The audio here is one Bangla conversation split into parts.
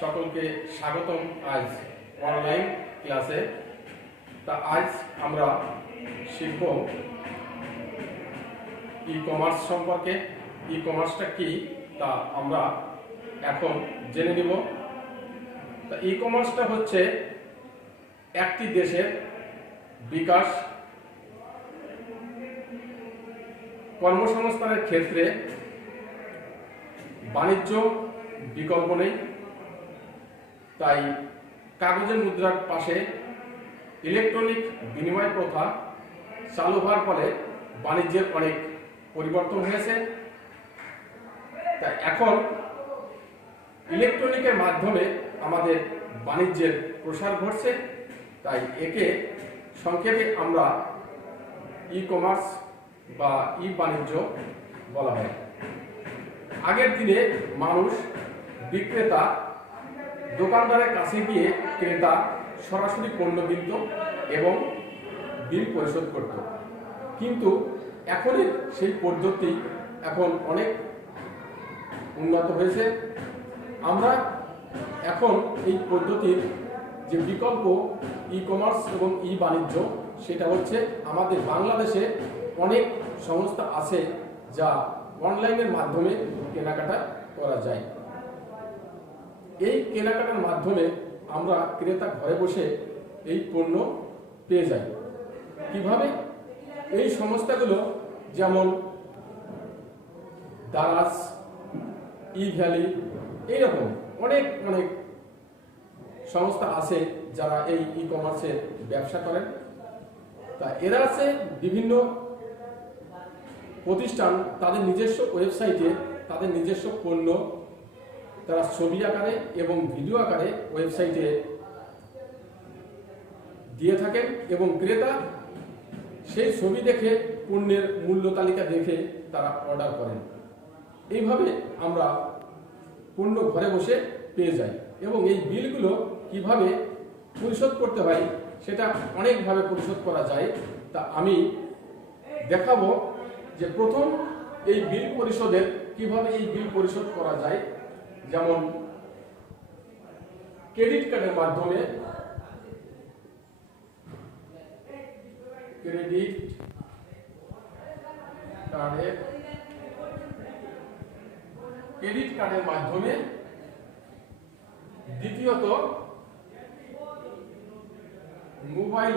সকলকে স্বাগতম আজ অনলাইন ক্লাসে। তা আজ আমরা শিখব ই কমার্স সম্পর্কে। ই কমার্সটা কি তা আমরা এখন জেনে নিব। তা ই কমার্সটা হচ্ছে একটি দেশের বিকাশ, কর্মসংস্থানের ক্ষেত্রে বাণিজ্য বিকল্প নেই। তাই কাগজের মুদ্রার পাশে ইলেকট্রনিক বিনিময় প্রথা চালু হওয়ার ফলে বাণিজ্যের অনেক পরিবর্তন হয়েছে। তাই এখন ইলেকট্রনিকের মাধ্যমে আমাদের বাণিজ্যের প্রসার ঘটছে। তাই একে সংক্ষেপে আমরা ই কমার্স বা ই বাণিজ্য বলা হয়। আগের দিনে মানুষ বিক্রেতা দোকানদারের কাছে গিয়ে ক্রেতা সরাসরি পণ্য কিনত এবং বিল পরিশোধ করত, কিন্তু এখন সেই পদ্ধতি এখন অনেক উন্নত হয়েছে। আমরা এখন এই পদ্ধতির যে বিকল্প ই কমার্স এবং ই বাণিজ্য, সেটা হচ্ছে আমাদের বাংলাদেশে অনেক সংস্থা আছে যা অনলাইনের মাধ্যমে কেনাকাটা করা যায়। এই কেনাকাটার মাধ্যমে আমরা ক্রেতা ঘরে বসে এই পণ্য পেয়ে যাই। কিভাবে? এই সংস্থাগুলো যেমন দারাজ, ই ভ্যালি, এইরকম অনেক অনেক সংস্থা আছে যারা এই ই কমার্সের ব্যবসা করেন। তা এরা আছে বিভিন্ন প্রতিষ্ঠান তাদের নিজস্ব ওয়েবসাইটে তাদের নিজস্ব পণ্য তারা ছবি আকারে এবং ভিডিও আকারে ওয়েবসাইটে দিয়ে থাকেন এবং ক্রেতা সেই ছবি দেখে পণ্যের মূল্য তালিকা দেখে তারা অর্ডার করেন। এইভাবে আমরা পণ্য ঘরে বসে পেয়ে যাই এবং এই বিলগুলো কিভাবে পরিশোধ করতে হয় সেটা অনেকভাবে পরিশোধ করা যায়। তা আমি দেখাবো যে প্রথম এই বিল পরিশোধের কিভাবে এই বিল পরিশোধ করা যায়। যেমন ক্রেডিট কার্ডের মাধ্যমে ক্রেডিট কার্ডের মাধ্যমে, দ্বিতীয়ত মোবাইল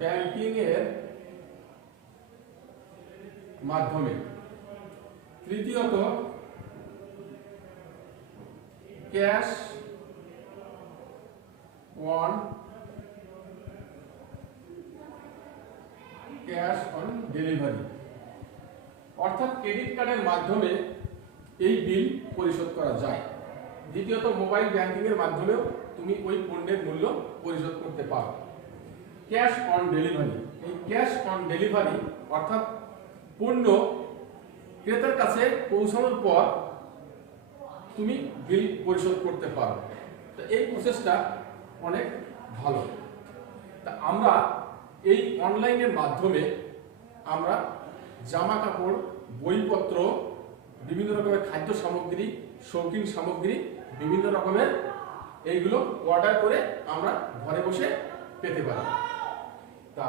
ব্যাংকিং এর মাধ্যমে, তৃতীয়ত ক্যাশ অন ডেলিভারি, অর্থাৎ ক্রেডিট কার্ডের মাধ্যমে এই বিল পরিশোধ করা যায়। দ্বিতীয়ত মোবাইল ব্যাংকিং এর মাধ্যমেও তুমি ওই পণ্যের মূল্য পরিশোধ করতে পারো। ক্যাশ অন ডেলিভারি, এই ক্যাশ অন ডেলিভারি অর্থাৎ পণ্য ক্রেতার কাছে পৌঁছানোর পর তুমি বিল পরিশোধ করতে পারো। তো এই প্রসেসটা অনেক ভালো। তা আমরা এই অনলাইনের মাধ্যমে আমরা জামা কাপড়, বইপত্র, বিভিন্ন রকমের খাদ্য সামগ্রী, শৌখিন সামগ্রী, বিভিন্ন রকমের এইগুলো অর্ডার করে আমরা ঘরে বসে পেতে পারি। তা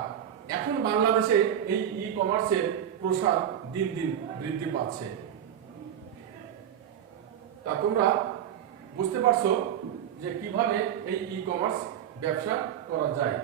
এখন বাংলাদেশে এই ই কমার্সের প্রসার দিন দিন বৃদ্ধি পাচ্ছে। তা তোমরা বুঝতে পারছো যে কিভাবে এই ই কমার্স ব্যবসা করা যায়।